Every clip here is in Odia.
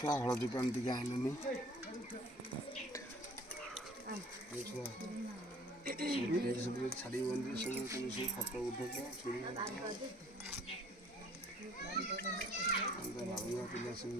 ଛୁଆ ହଳଦୀ ପାଣି ଟିକେ ଆଣିଲେନି ସବୁ ଛାଡ଼ିବନି ସବୁ ସବୁ ଫଟୋ ଉଠେଇଛ ପିଲା ସବୁ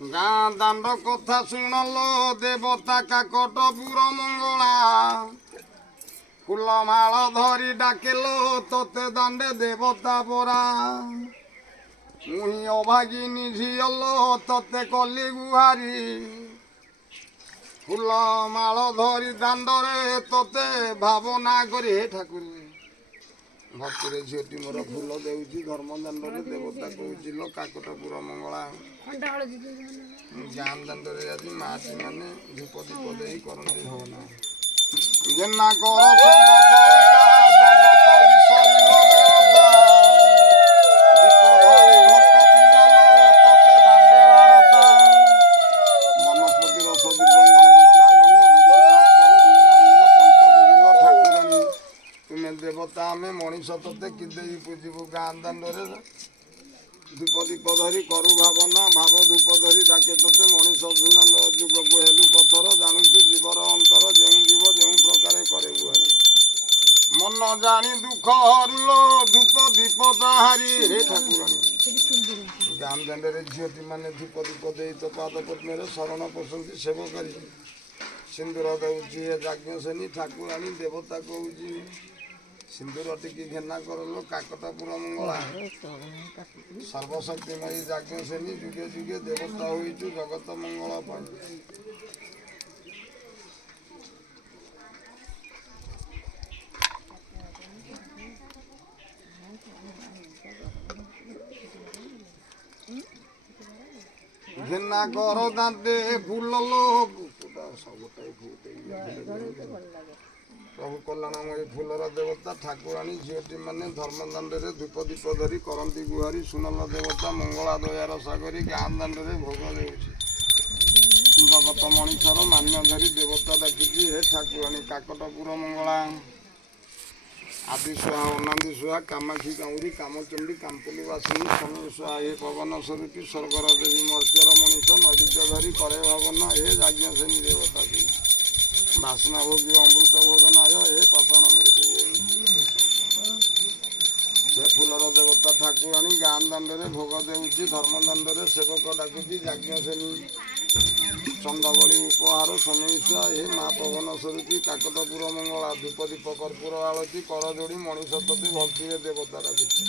ଗାଁ ଦାଣ୍ଡ କଥା ଶୁଣଲ ଦେବତା କାକଟପୁର ମଙ୍ଗଳା ଫୁଲମାଳ ଧରି ଡାକିଲ ତତେ ଦାଣ୍ଡେ ଦେବତା ପରା ମୁହିଁ ଅଭାଗିନୀ ଝିଅଲ ତତେ କଲି ଗୁହାରି ଫୁଲମାଳ ଧରି ଦାଣ୍ଡରେ ତତେ ଭାବନା କରି ହେ ଠାକୁର ଭକ୍ତିରେ ଝିଅଟି ମୋର ଫୁଲ ଦେଉଛି ଧର୍ମ ଦାଣ୍ଡରେ ଦେବତା କହୁଛି ଲୋ କାକଟପୁର ମଙ୍ଗଳା ଗାଁ ଦାଣ୍ଡରେ ଆଜି ମାଟି ମାନେ ଧୂପ ଦୀପ ଦେଇ କରନ୍ତି ହବନା ଜେନା କର ଦେବତା ଆମେ ମଣିଷ ତତେ କିଦେଇ ପୂଜିବୁ ଗାଁ ଦାଣ୍ଡରେ ଧୂପ ଦୀପ ଧରି କରୁ ଭାବନା ଭାବ ଧୂପ ଧରି ଡାକେ ତତେ ମଣିଷ ଯୁଗକୁ ହେଲୁ ପଥର ଜାଣୁଛୁ ଜୀବର ଅନ୍ତର ଯେଉଁ ଜୀବ ଯେଉଁ ପ୍ରକାରେ କରେ ଗୁହାରି ମନ ଜାଣି ଦୁଃଖ ହରୁଲ ଧୂପ ଦୀପ ତାହାରି ହେ ଠାକୁରାଣୀ ଗାଁ ଦାଣ୍ଡରେ ଝିଅଟି ମାନେ ଧୂପ ଦୀପ ଦେଇ ତ ପାଦ ପଦ୍ମରେ ଶରଣ ପଶନ୍ତି ସେବକାରୀ ସିନ୍ଦୁର ଦେଉଛି ଏ ଯାଜ୍ଞସେନୀ ଠାକୁରାଣୀ ଦେବତା କହୁଛି ସିନ୍ଦୁର ଟିକେ ଘେନା କରଲ କାକଟପୁର ମଙ୍ଗଳା ସର୍ବଶକ୍ତିମୟୀ ଯାଜ୍ଞସେନୀ ଯୁଗେ ଯୁଗେ ଦେବତା ହୋଇଛୁ ଜଗତ ମଙ୍ଗଳ ପାଇଁ ଘେନା କର ଦାଣ୍ଡେ ଫୁଲଲ ପ୍ରଭୁ କଲ୍ୟାଣମୟୀ ଫୁଲର ଦେବତା ଠାକୁରାଣୀ ଝିଅଟି ମାନେ ଧର୍ମ ଦାଣ୍ଡରେ ଧୂପ ଦୀପ ଧରି କରନ୍ତି ଗୁହାରି ସୁନଲ ଦେବତା ମଙ୍ଗଳା ଦୟାର ସାଗରୀ ଗାଁ ଦାଣ୍ଡରେ ଭୋଗ ଦେଉଛି ଜଗତ ମଣିଷର ମାନ୍ୟ ଧରି ଦେବତା ଡାକିଛି ହେ ଠାକୁରାଣୀ କାକଟପୁର ମଙ୍ଗଳା ଆଦି ସୁହା ଅନାଦି ସୁହା କାମାକ୍ଷୀ କାଉରୀ କାମଚଣ୍ଡୀ କାମ୍ପୁଲି ବାସିନୀ ଶନି ସୁହା ହେ ପବନ ସ୍ୱରୂପୀ ସ୍ୱର୍ଗର ଦେବୀ ମର୍ତ୍ତ୍ୟର ମଣିଷ ନୈବେଦ୍ୟ ଧରି କରେ ଭାବନା ହେ ଯାଜ୍ଞସେନୀ ଦେବତା ବାସନା ଭୋଗୀ ଅମୃତ ଭୋଜନାୟ ହେ ପାଷାଣ ମୃତ ସେ ଫୁଲର ଦେବତା ଠାକୁରାଣୀ ଗାଁ ଦାଣ୍ଡରେ ଭୋଗ ଦେଉଛି ଧର୍ମ ଦାଣ୍ଡରେ ସେବକ ଡାକୁଛି ଯାଜ୍ଞସେନୀ ଚନ୍ଦବଳି ଉପହାର ଶନୈଶ୍ୱା ହେ ମା ପବନ ସ୍ୱରୂପୀ କାକଟପୁର ମଙ୍ଗଳା ଧୂପ ଦୀପ କର୍ପୂର ଆଳତି କର ଯୋଡ଼ି ମଣିଷ ତତେ ଭକ୍ତିରେ ଦେବତା ଡାକୁଛି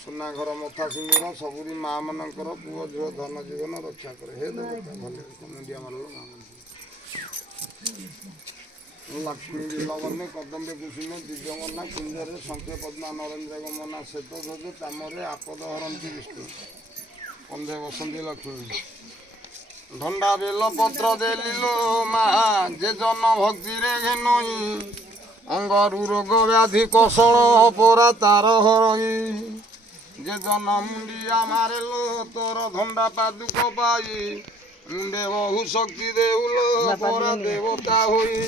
ସୁନା ଘର ମଥା ସିନ୍ଦୁର ସବୁରି ମା ମାନଙ୍କର ପୁଅ ଝିଅ ଧନ ଜୀବନ ରକ୍ଷା କରେ ହେ ଦେବତା ଭଲ ମୁଣ୍ଡିଆ ମାରଲ ମା ଲକ୍ଷ୍ମୀ ବିଲବନେ କଦମ୍ବେ କୁସୁମେ ଦିଗମନା କୁଞ୍ଜରେ ଶଙ୍ଖେ ପଦ୍ମା ନରେନ୍ଦ୍ର ଗମନା ଶ୍ଵେତ ଧ୍ୱଜ ଚାମରେ ଆପଦ ହରନ୍ତି ବିଷ୍ଣୁ କନ୍ଧେ ବସନ୍ତି ଲକ୍ଷ୍ମୀ ଢଣ୍ଡା ବେଲ ପତ୍ର ଦେଲିଲୋ ମା ଯେ ଜନ ଭକ୍ତିରେ ଘେନଇ ଅଙ୍ଗରୁ ରୋଗ ବ୍ୟାଧି କଷଳ ପରା ତାର ହରଇ ଯେ ଜନ ମୁଣ୍ଡିଆ ମାରେଲୋ ତୋର ଧଣ୍ଡା ପାଦୁକ ପାଇ ମୁଣ୍ଡେ ବହୁ ଶକ୍ତି ଦେଉଲ ପରା ଦେବତା ହୋଇ